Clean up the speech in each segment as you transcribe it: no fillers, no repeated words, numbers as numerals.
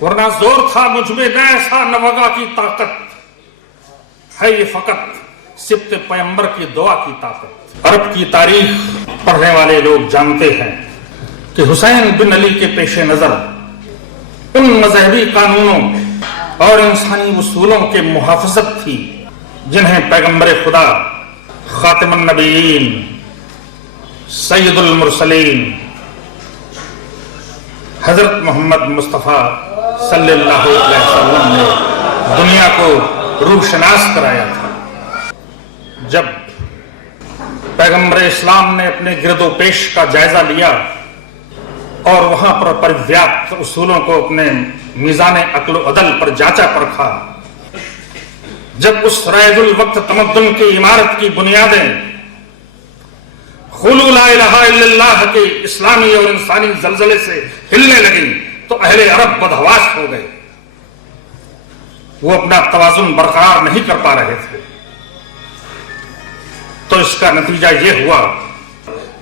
ورنہ زور تھا مجھ میں نہ ایسا نوگا کی طاقت ہے، یہ فقط سبت پیغمبر کی دعا کی طاقت۔ عرب کی تاریخ پڑھنے والے لوگ جانتے ہیں کہ حسین بن علی کے پیش نظر ان مذہبی قانونوں اور انسانی اصولوں کے محافظت تھی جنہیں پیغمبر خدا خاتم النبیین سید المرسلین حضرت محمد مصطفیٰ صلی اللہ علیہ وسلم نے دنیا کو روشناس کرایا تھا۔ جب پیغمبر اسلام نے اپنے گرد و پیش کا جائزہ لیا اور وہاں پر پرویاپت اصولوں کو اپنے میزان عقل و عدل پر جانچا پرکھا، جب اس رائد الوقت تمدن کی عمارت کی بنیادیں قولوا لا الہ الا اللہ کے اسلامی اور انسانی زلزلے سے ہلنے لگیں تو اہل عرب بدحواس ہو گئے۔ وہ اپنا توازن برقرار نہیں کر پا رہے تھے، تو اس کا نتیجہ یہ ہوا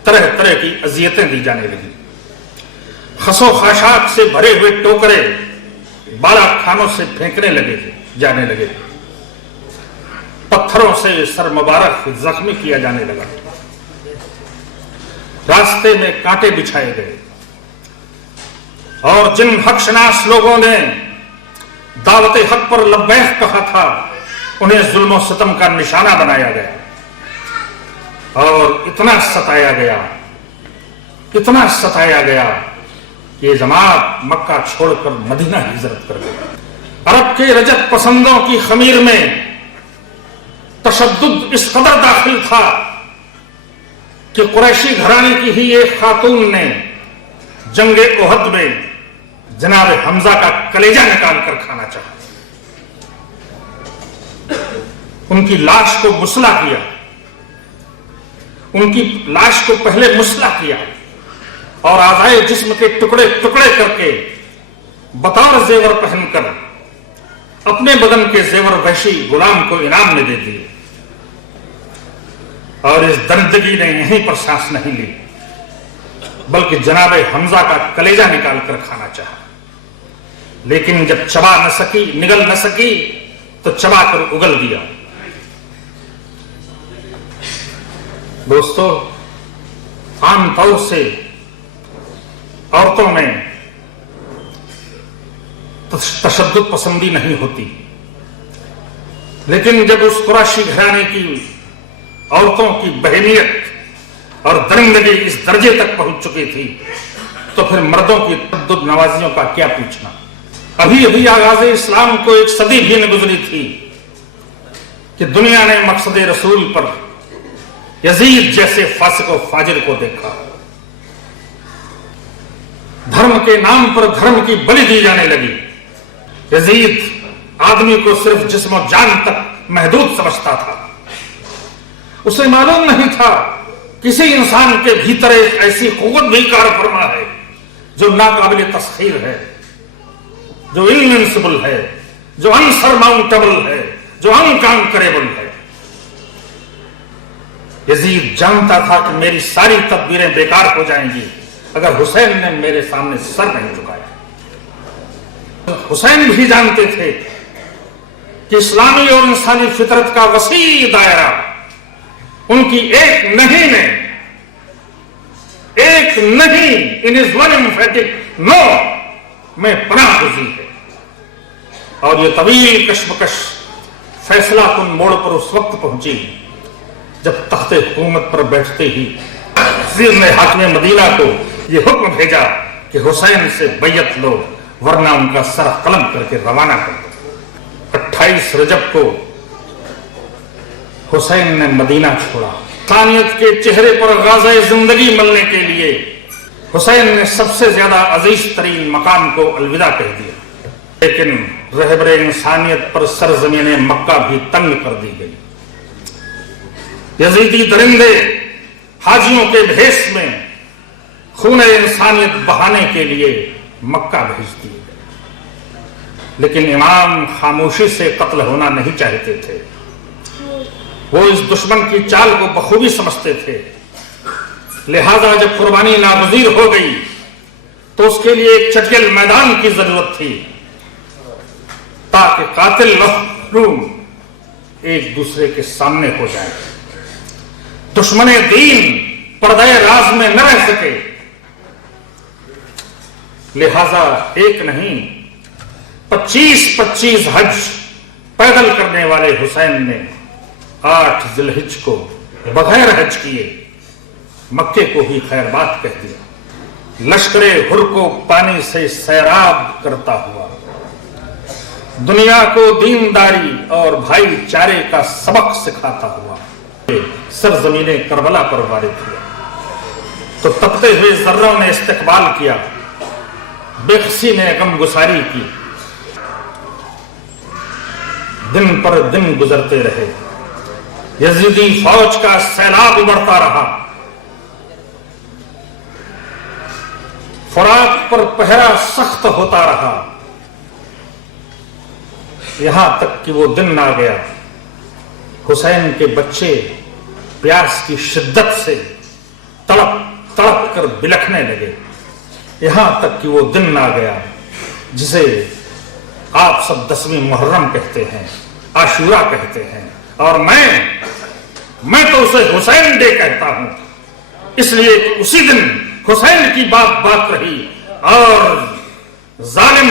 طرح طرح کی اذیتیں دی جانے لگیں۔ خس و خاشاک سے بھرے ہوئے ٹوکرے بالا کھانوں سے پھینکنے جانے لگے، پتھروں سے سر مبارک زخمی کیا جانے لگا، راستے میں کانٹے بچھائے گئے، اور جن حق شناس لوگوں نے دعوت حق پر لبیک کہا تھا انہیں ظلم و ستم کا نشانہ بنایا گیا، اور اتنا ستایا گیا کہ جماعت مکہ چھوڑ کر مدینہ ہجرت کر گئی۔ عرب کے رجت پسندوں کی خمیر میں تشدد اس قدر داخل تھا کہ قریشی گھرانے کی ہی ایک خاتون نے جنگ احد میں جناب حمزہ کا کلیجہ نکال کر کھانا چاہا، ان کی لاش کو مسلح کیا، ان کی لاش کو پہلے مسلح کیا اور اعضائے جسم کے ٹکڑے ٹکڑے کر کے بطور زیور پہن کر اپنے بدن کے زیور وحشی غلام کو انعام میں دے دیے، اور اس درندگی نے یہیں پر سانس نہیں لی بلکہ جناب حمزہ کا کلیجہ نکال کر کھانا چاہا، لیکن جب چبا نہ سکی، نگل نہ سکی تو چبا کر اگل دیا۔ دوستو، عام طور سے عورتوں میں تشدد پسندی نہیں ہوتی، لیکن جب اس قریشی گھرانے کی عورتوں کی بہیمیت اور درندگی اس درجے تک پہنچ چکی تھی تو پھر مردوں کی تشدد نوازیوں کا کیا پوچھنا۔ ابھی آغاز اسلام کو ایک صدی بھی نہ گزری تھی کہ دنیا نے مقصد رسول پر یزید جیسے فاسق و فاجر کو دیکھا۔ دھرم کے نام پر دھرم کی بلی دی جانے لگی۔ یزید آدمی کو صرف جسم و جان تک محدود سمجھتا تھا، اسے معلوم نہیں تھا کسی انسان کے بھیتر ایک ایسی قوت بھی کار فرما ہے جو ناقابل تسخیر ہے، جو انوینسبل ہے، جو انسرماؤنٹیبل ہے، جو انکانکریبل ہے۔ یزید جانتا تھا کہ میری ساری تدبیریں بیکار ہو جائیں گی اگر حسین نے میرے سامنے سر نہیں جھکایا۔ حسین بھی جانتے تھے کہ اسلامی اور انسانی فطرت کا وسیع دائرہ ان کی ایک نہیں ان his one emphatic no میں پناہ گزین ہے، اور یہ طویل کشمکش فیصلہ کن موڑ پر اس وقت پہنچی جب تخت حکومت پر بیٹھتے ہی وزیر نے حاکم مدینہ کو یہ حکم بھیجا کہ حسین سے بیعت لو ورنہ ان کا سر قلم کر کے روانہ کر دو۔ 28 رجب کو حسین نے مدینہ چھوڑا۔ انسانیت کے چہرے پر غازہ زندگی ملنے کے لیے حسین نے سب سے زیادہ عزیز ترین مقام کو الوداع کہہ دیا، لیکن رہبر انسانیت پر سرزمین مکہ بھی تنگ کر دی گئی۔ یزیدی درندے حاجیوں کے بھیس میں خون انسانیت بہانے کے لیے مکہ بھیج دیے گئے، لیکن امام خاموشی سے قتل ہونا نہیں چاہتے تھے۔ وہ اس دشمن کی چال کو بخوبی سمجھتے تھے، لہذا جب قربانی ناگزیر ہو گئی تو اس کے لیے ایک چٹیل میدان کی ضرورت تھی، تاکہ قاتل مظلوم ایک دوسرے کے سامنے ہو جائے، دشمن دین پردے راز میں نہ رہ سکے۔ لہذا ایک نہیں 25 حج پیدل کرنے والے حسین نے 8 ذی الحجہ کو بغیر حج کیے مکے کو ہی خیر بات کہہ دیا، لشکر حر کو پانی سے سیراب کرتا ہوا، دنیا کو دینداری اور بھائی چارے کا سبق سکھاتا ہوا سرزمین کربلا پر وارد ہوا تو تپتے ہوئے ذروں نے استقبال کیا، بے خسی نے غم گساری کی، دن پر دن گزرتے رہے، یزیدی فوج کا سیلاب بڑھتا رہا، فرات پر پہرا سخت ہوتا رہا، یہاں تک کہ وہ دن آ گیا حسین کے بچے پیاس کی شدت سے تڑپ تڑپ کر بلکنے لگے، یہاں تک کہ وہ دن آ گیا جسے آپ سب 10ویں محرم کہتے ہیں، عاشورہ کہتے ہیں، اور میں تو اسے حسین ڈے کہتا ہوں، اس لیے کہ اسی دن حسین کی بات رہی اور ظالم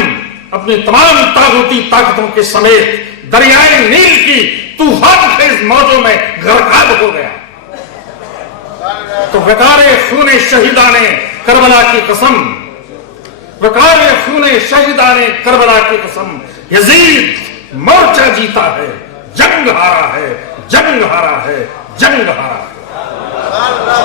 اپنی تمام طاغوتی طاقتوں کے سمیت دریائے نیل کی طوفان خیز موجوں میں غرقاب ہو گیا۔ تو وقار خون شہیدان کربلا کی قسم، وقار خون شہیدان کربلا کی قسم، یزید مورچہ جیتا ہے، جنگ ہارا ہے، جنگ ہارا ہے، جنگ ہارا ہے۔